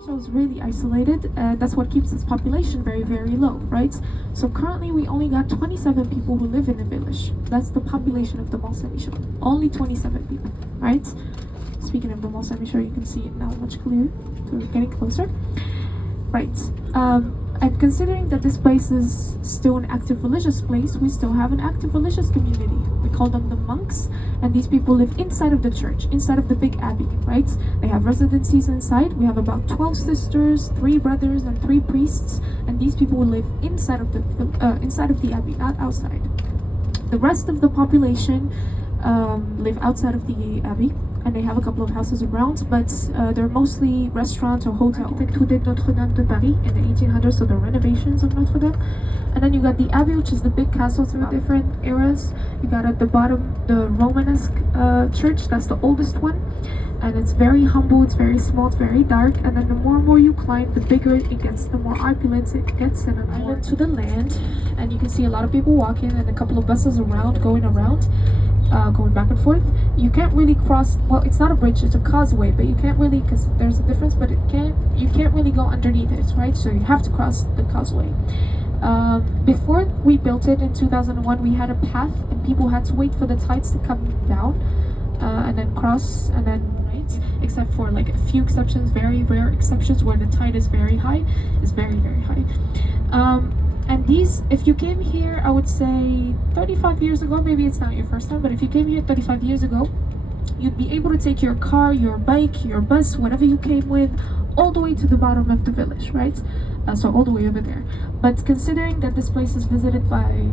Michel is really isolated. That's what keeps its population very, very low, right? So currently we only got 27 people who live in the village. That's the population of the Mont Saint Michel. Only 27 people, right? Speaking of the Mont Saint Michel, you can see it now much clearer. So we're getting closer. Right. And considering that this place is still an active religious place, we still have an active religious community. We call them the monks, and these people live inside of the church, inside of the big abbey, right? They have residencies inside. We have about 12 sisters, 3 brothers, and 3 priests, and these people live inside of the abbey, not outside. The rest of the population live outside of the abbey, and they have a couple of houses around, but they're mostly restaurants or hotels. Architecture de Notre-Dame de Paris in the 1800s, so the renovations of Notre Dame. And then you got the abbey, which is the big castle through different eras. You got at the bottom the Romanesque church, that's the oldest one. And it's very humble, it's very small, it's very dark. And then the more and more you climb, the bigger it gets, the more opulent it gets, and an island to the land. And you can see a lot of people walking and a couple of buses around, going back and forth. You can't really cross, well, it's not a bridge, it's a causeway, but you can't really, because there's a difference, but you can't really go underneath it, right? So you have to cross the causeway. Before we built it in 2001, we had a path and people had to wait for the tides to come down and then cross and then right, except for like a few exceptions, very rare exceptions where the tide is very high, is very, very high. And these, if you came here, I would say 35 years ago, maybe it's not your first time, but if you came here 35 years ago, you'd be able to take your car, your bike, your bus, whatever you came with, all the way to the bottom of the village, right? So all the way over there. But considering that this place is visited by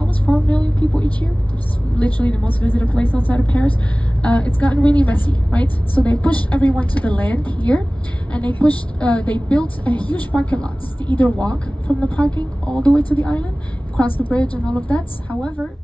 almost 4 million people each year, it's literally the most visited place outside of Paris, it's gotten really messy, right? So they pushed everyone to the land here, and they built a huge parking lot to either walk from the parking all the way to the island, cross the bridge and all of that. However,